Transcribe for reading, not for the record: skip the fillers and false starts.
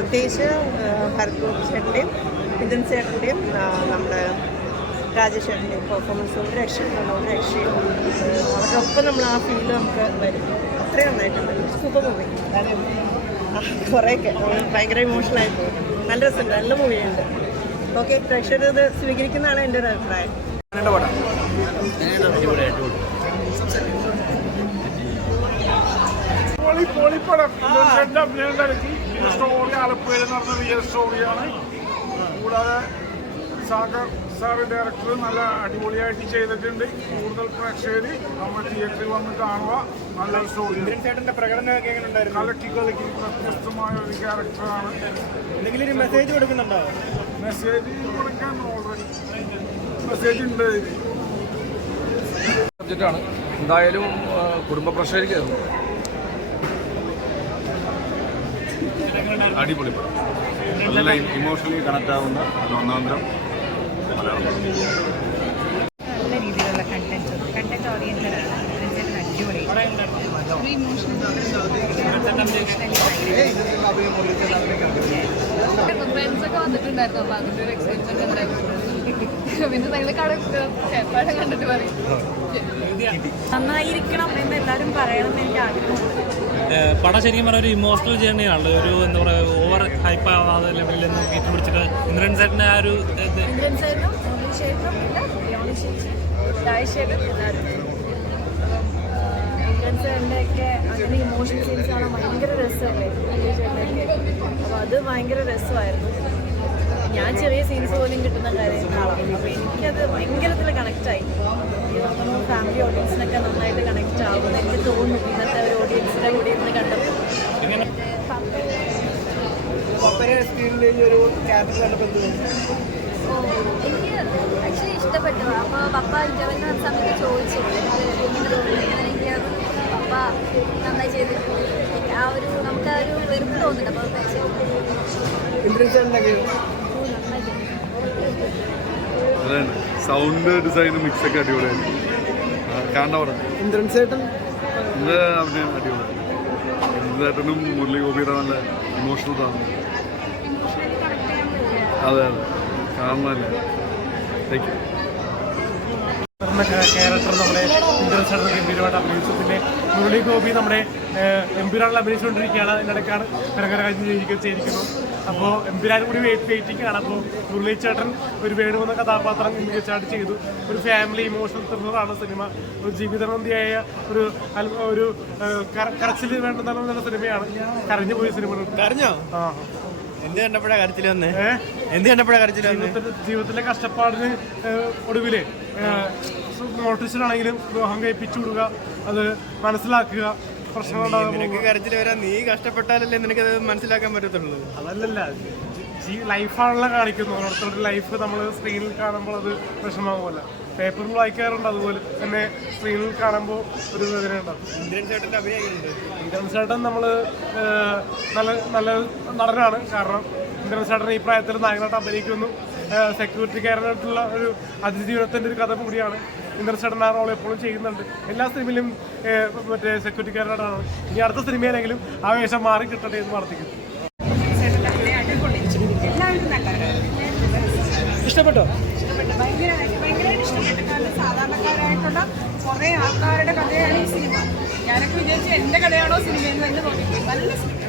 പ്രത്യേകിച്ച് ഭരത് ഗോപി ചേട്ടൻ്റെയും മിഥുൻ ചേട്ടൻ്റെയും നമ്മുടെ രാജേഷ് ചേട്ടൻ്റെയും പെർഫോമൻസ് ഒരു രക്ഷയും അവരുടെ ഒപ്പം നമ്മൾ ആ ഫീൽ നമുക്ക് വരും. അത്രയും നന്നായിട്ടുണ്ട്. Super movie. കുറേയൊക്കെ ഭയങ്കര ഇമോഷണലായി പോകും. നല്ല രസമുണ്ട്. നല്ല മൂവിയുണ്ട്. ഓക്കെ, പ്രേക്ഷകർ ഇത് സ്വീകരിക്കുന്നതാണ് എൻ്റെ ഒരു അഭിപ്രായം. സ്റ്റോറി ആലപ്പുഴയിൽ നടന്ന റിയൽ സ്റ്റോറിയാണ്. കൂടാതെ സാറ് ഡയറക്ടർ നല്ല അടിപൊളിയായിട്ട് ചെയ്തിട്ടുണ്ട്. കൂടുതൽ പ്രേക്ഷകർ നമ്മൾ തിയേറ്ററിൽ വന്ന് കാണുക. നല്ലൊരു സ്റ്റോറി. പ്രകടനമൊക്കെ എങ്ങനെ ഉണ്ടായിരുന്നു? കലക്കി വ്യത്യസ്തമായ ഒരു ക്യാരക്ടറാണ്. എന്തെങ്കിലും ഒരു മെസ്സേജ് കൊടുക്കുന്നുണ്ടോ? മെസ്സേജ് കൊടുക്കാൻ ഓൾറെഡി മെസ്സേജ് ഉണ്ട്. സബ്ജക്റ്റാണ്. എന്തായാലും കുടുംബ പ്രേക്ഷകർക്ക് അടിപൊളി പടം. നല്ല ഇമോഷണലി കണക്ട് ആവുന്ന ഒന്നാന്തരം മലയാളം പടം. നല്ല രീതിയിലുള്ള കണ്ടന്റ് ഓറിയന്റഡ് ആണ്. അടിപൊളി ഫ്രണ്ട്സൊക്കെ വന്നിട്ടുണ്ടായിരുന്നു. അപ്പൊ അതിന്റെ ഒരു എക്സ്പീരിയൻസ് ഉണ്ടായിരുന്നു. പിന്നെ ഞങ്ങൾ ചേപ്പാടം കണ്ടിട്ട് പറയും നന്നായിരിക്കണം എന്ന് എല്ലാവരും പറയണം എന്ന് എനിക്ക് ആഗ്രഹമുണ്ട്. പടം ശരിക്കും പറഞ്ഞ ഒരു ഇമോഷണൽ ജേർണിയാണ്. ഒരു എന്താ പറയുക, ഓവർ ഹൈപ്പ് ആവാതെ ലെവലിൽ നിന്ന് കയറ്റി പിടിച്ചിട്ട് ഇന്ദ്രൻ സാറിൻ്റെ ആ ഒരു ഇന്ദ്രൻ സാറിനും ചേട്ടനും രാജേഷേട്ടനും എല്ലാവരും ഇന്ദ്രൻ സാറിൻ്റെ ഒക്കെ അങ്ങനെ ഇമോഷണൽ സീൻസ് കാണാൻ ഭയങ്കര രസമല്ലേ ചേട്ടനൊക്കെ. അപ്പോൾ അത് ഭയങ്കര രസമായിരുന്നു. ഞാൻ ചെറിയ സീൻസ് പോലും കിട്ടുന്ന കാര്യം കാണാം. അപ്പോൾ എനിക്കത് ഭയങ്കരത്തിൽ കണക്റ്റായി. ഫാമിലി ഓഡിയൻസിനൊക്കെ നന്നായിട്ട് കണക്റ്റ് ആവുമെന്ന് എനിക്ക് തോന്നുന്നു. ഇന്നത്തെ ഒരു ഓഡിയൻസിൻ്റെ കൂടെ ഇരുന്ന് കണ്ടപ്പോൾ എനിക്ക് ആക്ച്വലി ഇഷ്ടപ്പെട്ടു. അപ്പോൾ പപ്പ ഇന്റർവ്യൂവിന് സമയത്ത് ചോദിച്ചു എനിക്കത് പപ്പ നന്നായി ചെയ്തിട്ടുണ്ട്. ആ ഒരു നമുക്ക് ആ ഒരു വെറുപ്പ് തോന്നുന്നുണ്ട്. അപ്പോൾ സൗണ്ട് ഡിസൈനും മിക്സൊക്കെ അടിപൊളിയായിരുന്നു. കാണാൻ പറഞ്ഞു ഇന്ദ്രൻ അഭിനയം അടിപൊളിയാണ്. ഇന്ദ്രേട്ടനും മുരളി ഗോപിയുടെ നല്ല ഇമോഷണൽ ആണ്. അതെ കാണാനല്ലേ. Thank you. ക്യാരക്ടർ നമ്മുടെ ഇന്ദ്രൻ സാർ ഗംഭീരമായിട്ട് അഭിനയിച്ചു. പിന്നെ മുരളി ഗോപി നമ്മുടെ എംപുരാനിൽ അഭിനയിച്ചുകൊണ്ടിരിക്കുകയാണ്. ഇതിനിടയ്ക്കാണ് ചെയ്തിരിക്കുന്നു. അപ്പോൾ എംപുരാനും കൂടി വെയിറ്റിംഗ് ആണ്. അപ്പോൾ മുരളി ചേട്ടൻ ഒരു വേണുവെന്ന കഥാപാത്രം മികച്ചായിട്ട് ചെയ്തു. ഒരു ഫാമിലി ഇമോഷണൽ ത്രില്ലറാണ് സിനിമ. ഒരു ജീവിതബന്ധിയായ ഒരു കരച്ചിൽ വേണ്ടുന്ന സിനിമയാണ്. കരഞ്ഞു പോയ സിനിമ. കരഞ്ഞോ? എന്ത് കണ്ടപ്പോഴാ കരച്ചിൽ വന്നേ? എന്ത് കണ്ടപ്പോഴാ കരച്ചിൽ വന്നേ? ജീവിതത്തിലെ കഷ്ടപ്പാടിന് ഒടുവില് നോട്ടീസിലാണെങ്കിലും വിവാഹം കഴിപ്പിച്ചു കൊടുക്കുക, അത് മനസ്സിലാക്കുക. നിനക്ക് കരച്ചിൽ വരാൻ നീ കഷ്ടപ്പെട്ടാലല്ലേ നിനക്കത് മനസ്സിലാക്കാൻ പറ്റത്തുള്ളൂ. അതല്ലല്ല, ലൈഫാണല്ലോ കാണിക്കുന്നു. ഓരോരുത്തരുടെ ലൈഫ് നമ്മൾ സ്ക്രീനിൽ കാണുമ്പോൾ അത് വിഷമമാകുമല്ല. പേപ്പറിൽ വായിക്കാറുണ്ട്, അതുപോലെ തന്നെ സ്ക്രീനിൽ കാണുമ്പോൾ ഒരു വേദന ഉണ്ടാകും. ഇന്ദ്രൻ ചേട്ടൻ്റെ അഭിനയിക്കുന്നുണ്ട്. ഇന്ദ്രൻ ചേട്ടൻ നമ്മൾ നല്ല നടനാണ്. കാരണം ഇന്ദ്രൻ ചേട്ടൻ ഈ പ്രായത്തിൽ നായകനായിട്ട് അഭിനയിക്കുന്നു. സെക്യൂരിറ്റിക്കാരനായിട്ടുള്ള ഒരു അതിജീവനത്തിൻ്റെ ഒരു കഥ കൂടിയാണ്. ഇന്ദ്രൻ ചേട്ടൻ ആ റോൾ എപ്പോഴും ചെയ്യുന്നുണ്ട്. എല്ലാ സിനിമയിലും മറ്റേ സെക്യൂരിറ്റിക്കാരനായിട്ടാണ്. ഇനി അടുത്ത സിനിമയിലെങ്കിലും ആ വേഷം മാറി കിട്ടട്ടെ എന്ന് പ്രാർത്ഥിക്കുന്നു. ഇഷ്ടപ്പെട്ടോ? ഭയങ്കരമായിട്ട് ഇഷ്ടപ്പെട്ടു. കാരണം സാധാരണക്കാരായിട്ടുള്ള കുറേ ആൾക്കാരുടെ കഥയാണ് ഈ സിനിമ. ഞാനൊക്കെ വിചാരിച്ചു എൻ്റെ കഥയാണോ സിനിമയെന്ന് തന്നെ നോക്കിയിട്ട് നല്ല സിനിമ.